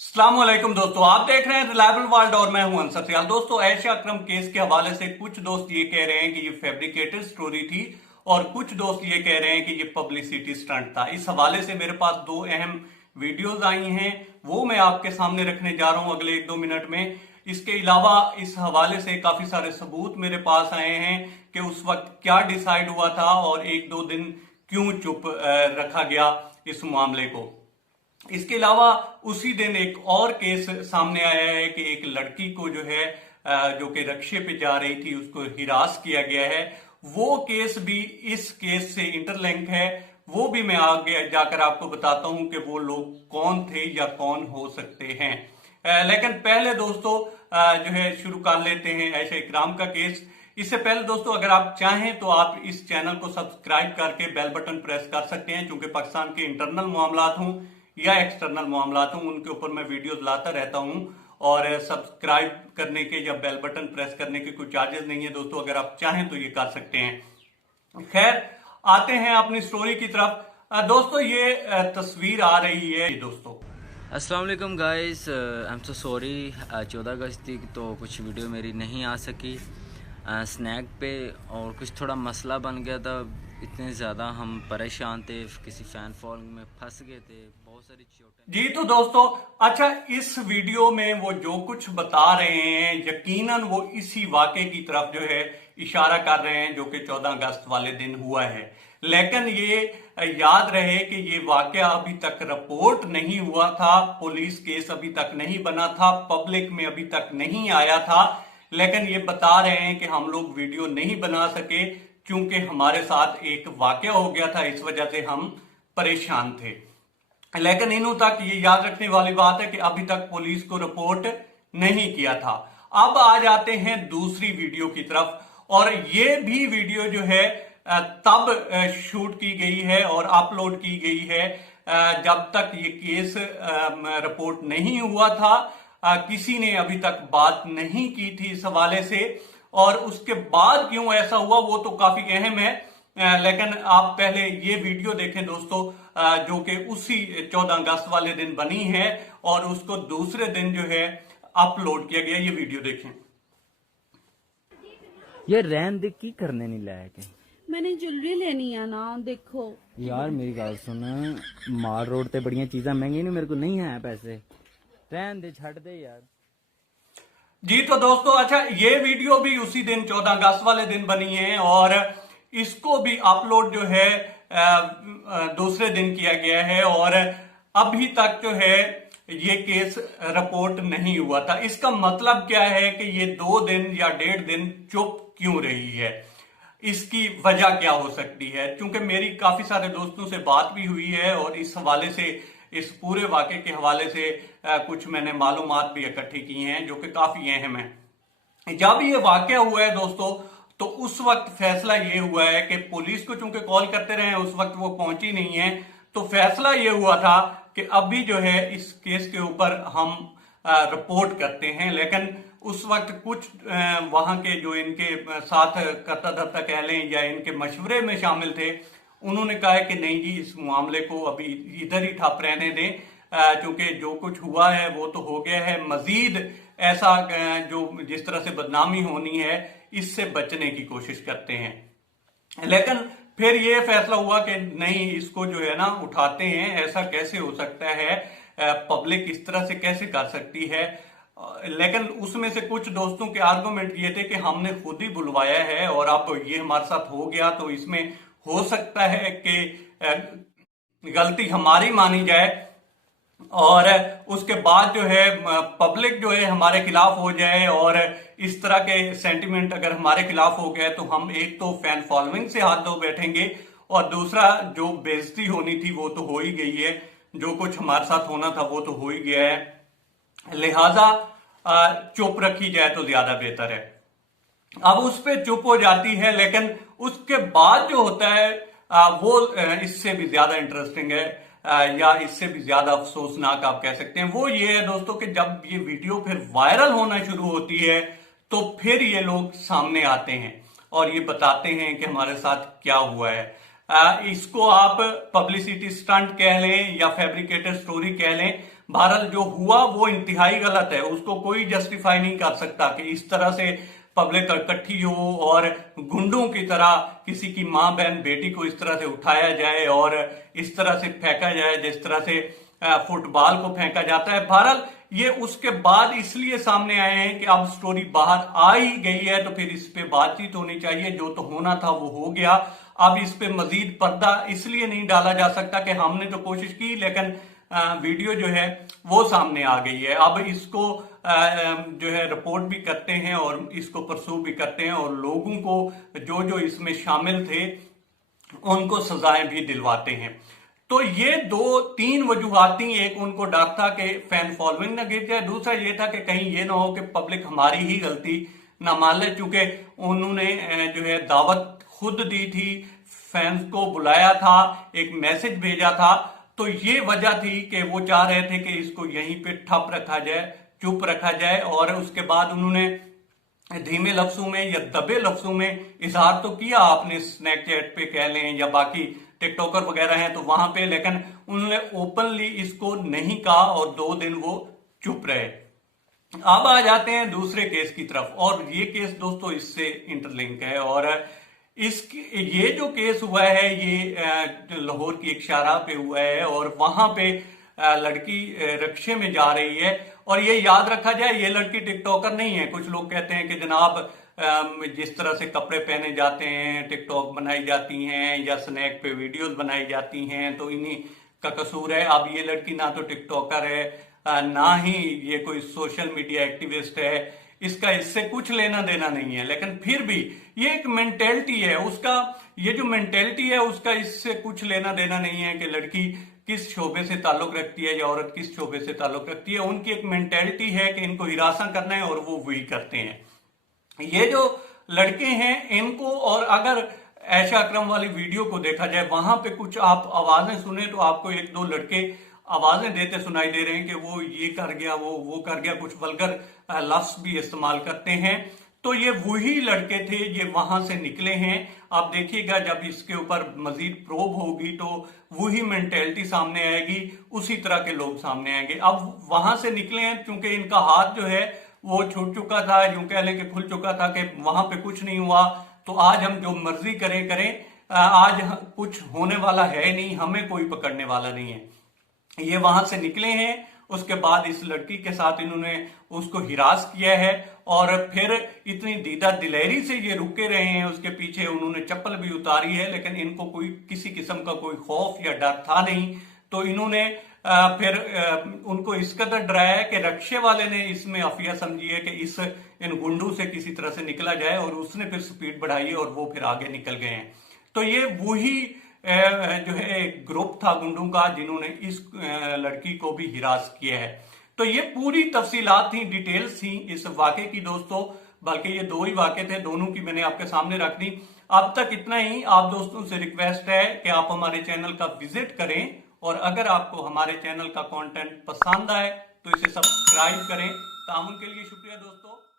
अस्सलामुअलैकुम दोस्तों, आप देख रहे हैं रिलायबल वर्ल्ड और मैं हूं अंसर सियाल। दोस्तों, ऐशा अकरम केस के हवाले से कुछ दोस्त ये कह रहे हैं कि ये फैब्रिकेटेड स्टोरी थी और कुछ दोस्त ये कह रहे हैं कि ये पब्लिसिटी स्टंट था। इस हवाले से मेरे पास दो अहम वीडियोस आई हैं, वो मैं आपके सामने रखने जा रहा हूं अगले 1-2 मिनट में। इसके अलावा इस हवाले से काफी सारे सबूत मेरे पास आए हैं कि उस वक्त क्या डिसाइड हुआ था और 1-2 दिन क्यों चुप रखा गया इस मामले को। इसके अलावा उसी दिन एक और केस सामने आया है कि एक लड़की को जो है जो कि रक्शे पे जा रही थी उसको हिरास किया गया है। वो केस भी इस केस से इंटरलिंक है। वो भी मैं आगे जाकर आपको बताता हूं कि वो लोग कौन थे या कौन हो सकते हैं। लेकिन पहले दोस्तों जो है शुरू कर लेते हैं ऐशा इकराम का केस। इससे पहले दोस्तों, अगर आप चाहें तो आप इस चैनल को सब्सक्राइब करके बेल बटन प्रेस कर सकते हैं, क्योंकि पाकिस्तान के इंटरनल मामलात हों या एक्सटर्नल मामलात हूं उनके ऊपर मैं वीडियोस लाता रहता हूं। और सब्सक्राइब करने के या बेल बटन प्रेस करने के कोई चार्जेस नहीं है दोस्तों, अगर आप चाहें तो ये कर सकते हैं। खैर, आते हैं अपनी स्टोरी की तरफ। दोस्तों, ये तस्वीर आ रही है दोस्तों। अस्सलाम वालेकुम guys, I am so sorry. 14 अगस्त थी तो कुछ वीडियो मेरी नहीं आ सकी स्नैक पे, और कुछ थोड़ा मसला बन गया था। इतने ज़्यादा हम परेशान थे, किसी फ़ैन फॉलोइंग में फंस गए थे, बहुत सारी चोटें। जी तो दोस्तों, अच्छा, इस वीडियो में वो जो कुछ बता रहे हैं यकीनन वो इसी वाक़े की तरफ जो है इशारा कर रहे हैं जो कि 14 अगस्त वाले दिन हुआ है। लेकिन ये याद रहे कि ये वाक़या अभी तक रिपोर्ट नहीं हुआ था, पुलिस केस अभी तक नहीं बना था, पब्लिक में अभी तक नहीं आया था। लेकिन ये बता रहे हैं कि हम लोग वीडियो नहीं बना सके क्योंकि हमारे साथ एक वाक़या हो गया था, इस वजह से हम परेशान थे। लेकिन इन्हों तक ये याद रखने वाली बात है कि अभी तक पुलिस को रिपोर्ट नहीं किया था। अब आ जाते हैं दूसरी वीडियो की तरफ, और ये भी वीडियो जो है तब शूट की गई है और अपलोड की गई है जब तक ये केस रिपोर्ट नहीं हुआ था। किसी ने अभी तक बात नहीं की थी इस हवाले से, और उसके बाद क्यों ऐसा हुआ वो तो काफी अहम है। लेकिन आप पहले ये वीडियो देखें दोस्तों, जो कि उसी 14 अगस्त वाले दिन बनी है और उसको दूसरे दिन जो है अपलोड किया गया। ये वीडियो देखें। ये रहन दे की करने नहीं लायक है। मैंने ज्वेलरी लेनी है ना, देखो यार मेरी गल सुन, माल रोड ते बड़ियां चीज़ां महंगी नहीं, मेरे को नहीं है पैसे, रहन दे, छड़ दे यार। जी तो दोस्तों, अच्छा, ये वीडियो भी उसी दिन 14 अगस्त वाले दिन बनी है और इसको भी अपलोड जो है दूसरे दिन किया गया है, और अभी तक जो है ये केस रिपोर्ट नहीं हुआ था। इसका मतलब क्या है कि ये 2 दिन या 1.5 दिन चुप क्यों रही है, इसकी वजह क्या हो सकती है। क्योंकि मेरी काफी सारे दोस्तों से बात भी हुई है और इस हवाले से, इस पूरे वाक़े के हवाले से कुछ मैंने मालूमात भी इकट्ठी की हैं जो कि काफी अहम है। जब ये वाक़या हुआ है दोस्तों, तो उस वक्त फैसला ये हुआ है कि पुलिस को चूंकि कॉल करते रहे, उस वक्त वो पहुंची नहीं है, तो फैसला ये हुआ था कि अभी जो है इस केस के ऊपर हम रिपोर्ट करते हैं। लेकिन उस वक्त कुछ वहां के जो इनके साथ करता धरता कह लें या इनके मशवरे में शामिल थे, उन्होंने कहा है कि नहीं जी, इस मामले को अभी इधर ही ठप रहने दें, क्योंकि जो कुछ हुआ है वो तो हो गया है। मजीद ऐसा जो जिस तरह से बदनामी होनी है, इससे बचने की कोशिश करते हैं। लेकिन फिर ये फैसला हुआ कि नहीं, इसको जो है ना उठाते हैं। ऐसा कैसे हो सकता है, पब्लिक इस तरह से कैसे कर सकती है। लेकिन उसमें से कुछ दोस्तों के आर्गुमेंट ये थे कि हमने खुद ही बुलवाया है और अब ये हमारे साथ हो गया तो इसमें हो सकता है कि गलती हमारी मानी जाए और उसके बाद जो है पब्लिक जो है हमारे खिलाफ हो जाए, और इस तरह के सेंटिमेंट अगर हमारे खिलाफ हो गए तो हम एक तो फैन फॉलोइंग से हाथ धो बैठेंगे, और दूसरा जो बेइज्जती होनी थी वो तो हो ही गई है, जो कुछ हमारे साथ होना था वो तो हो ही गया है। लिहाजा चुप रखी जाए तो ज्यादा बेहतर है। अब उस पर चुप हो जाती है, लेकिन उसके बाद जो होता है वो इससे भी ज्यादा इंटरेस्टिंग है, या इससे भी ज्यादा अफसोसनाक आप कह सकते हैं। वो ये है दोस्तों कि जब ये वीडियो फिर वायरल होना शुरू होती है तो फिर ये लोग सामने आते हैं और ये बताते हैं कि हमारे साथ क्या हुआ है। इसको आप पब्लिसिटी स्टंट कह लें या फैब्रिकेटेड स्टोरी कह लें, बहरहाल जो हुआ वो इंतहाई गलत है, उसको कोई जस्टिफाई नहीं कर सकता कि इस तरह से पब्लिक इकट्ठी हो और गुंडों की तरह किसी की मां बहन बेटी को इस तरह से उठाया जाए और इस तरह से फेंका जाए जिस तरह से फुटबॉल को फेंका जाता है। बहरहाल ये उसके बाद इसलिए सामने आए हैं कि अब स्टोरी बाहर आ ही गई है तो फिर इस पे बातचीत होनी चाहिए। जो तो होना था वो हो गया, अब इस पे मजीद पर्दा इसलिए नहीं डाला जा सकता कि हमने तो कोशिश की लेकिन वीडियो जो है वो सामने आ गई है। अब इसको जो है रिपोर्ट भी करते हैं और इसको परसू भी करते हैं और लोगों को जो जो इसमें शामिल थे उनको सजाएं भी दिलवाते हैं। तो ये 2-3 वजूहात थी। एक उनको डर था कि फैन फॉलोइंग ना गिर जाए, दूसरा ये था कि कहीं ये ना हो कि पब्लिक हमारी ही गलती ना मान ले, चूंकि उन्होंने जो है दावत खुद दी थी, फैंस को बुलाया था, एक मैसेज भेजा था। तो ये वजह थी कि वो चाह रहे थे कि इसको यहीं पे ठप रखा जाए, चुप रखा जाए। और उसके बाद उन्होंने धीमे लफ्जों में या दबे लफ्जों में इजहार तो किया, आपने स्नैपचैट पे कह लें या बाकी टिकटॉकर वगैरह हैं तो वहां पे, लेकिन उन्होंने ओपनली इसको नहीं कहा और 2 दिन वो चुप रहे। अब आ जाते हैं दूसरे केस की तरफ और ये केस दोस्तों इससे इंटरलिंक है। और ये जो केस हुआ है ये लाहौर की एक शाहराह पे हुआ है और वहां पे लड़की रिक्शे में जा रही है। और ये याद रखा जाए ये लड़की टिकटॉकर नहीं है। कुछ लोग कहते हैं कि जनाब जिस तरह से कपड़े पहने जाते हैं, टिकटॉक बनाई जाती हैं या स्नैक पे वीडियोस बनाई जाती हैं तो इन्हीं का कसूर है। अब ये लड़की ना तो टिकटॉकर है ना ही ये कोई सोशल मीडिया एक्टिविस्ट है, इसका इससे कुछ लेना देना नहीं है। लेकिन फिर भी ये एक मेंटेलिटी है उसका, ये जो मेंटेलिटी है उसका इससे कुछ लेना देना नहीं है कि लड़की किस शोबे से ताल्लुक रखती है या औरत किस शोबे से ताल्लुक रखती है। उनकी एक मेंटेलिटी है कि इनको हिरासा करना है और वो वही करते हैं। ये जो लड़के हैं इनको, और अगर ऐशा अकरम वाली वीडियो को देखा जाए वहां पे कुछ आप आवाजें सुने तो आपको 1-2 लड़के आवाजें देते सुनाई दे रहे हैं कि वो ये कर गया, वो कर गया, कुछ वल्गर लफ्ज भी इस्तेमाल करते हैं। तो ये वही लड़के थे, ये वहां से निकले हैं। आप देखिएगा जब इसके ऊपर मजीद प्रोब होगी तो वही मेंटेलिटी सामने आएगी, उसी तरह के लोग सामने आएंगे। अब वहां से निकले हैं क्योंकि इनका हाथ जो है वो छूट चुका था, यूं कह लें कि खुल चुका था कि वहां पे कुछ नहीं हुआ तो आज हम जो मर्जी करें, आज कुछ होने वाला है नहीं, हमें कोई पकड़ने वाला नहीं है। ये वहां से निकले हैं, उसके बाद इस लड़की के साथ इन्होंने उसको हिरास किया है और फिर इतनी दीदा दिलेरी से ये रुके रहे हैं। उसके पीछे उन्होंने चप्पल भी उतारी है लेकिन इनको कोई किसी किस्म का कोई खौफ या डर था नहीं। तो इन्होंने फिर उनको इस कदर डराया है कि रक्षे वाले ने इसमें अफिया समझी है कि इन गुंडों से किसी तरह से निकला जाए और उसने फिर स्पीड बढ़ाई और वो फिर आगे निकल गए हैं। तो ये वही जो है ग्रुप था गुंडों का जिन्होंने इस लड़की को भी हिरास किया है। तो ये पूरी तफसीलात थी, डिटेल्स थी इस वाकये की दोस्तों, बल्कि ये 2 ही वाकये थे, दोनों की मैंने आपके सामने रख दी। अब तक इतना ही। आप दोस्तों से रिक्वेस्ट है कि आप हमारे चैनल का विजिट करें और अगर आपको हमारे चैनल का कंटेंट पसंद आए तो इसे सब्सक्राइब करें। तामुन के लिए शुक्रिया दोस्तों।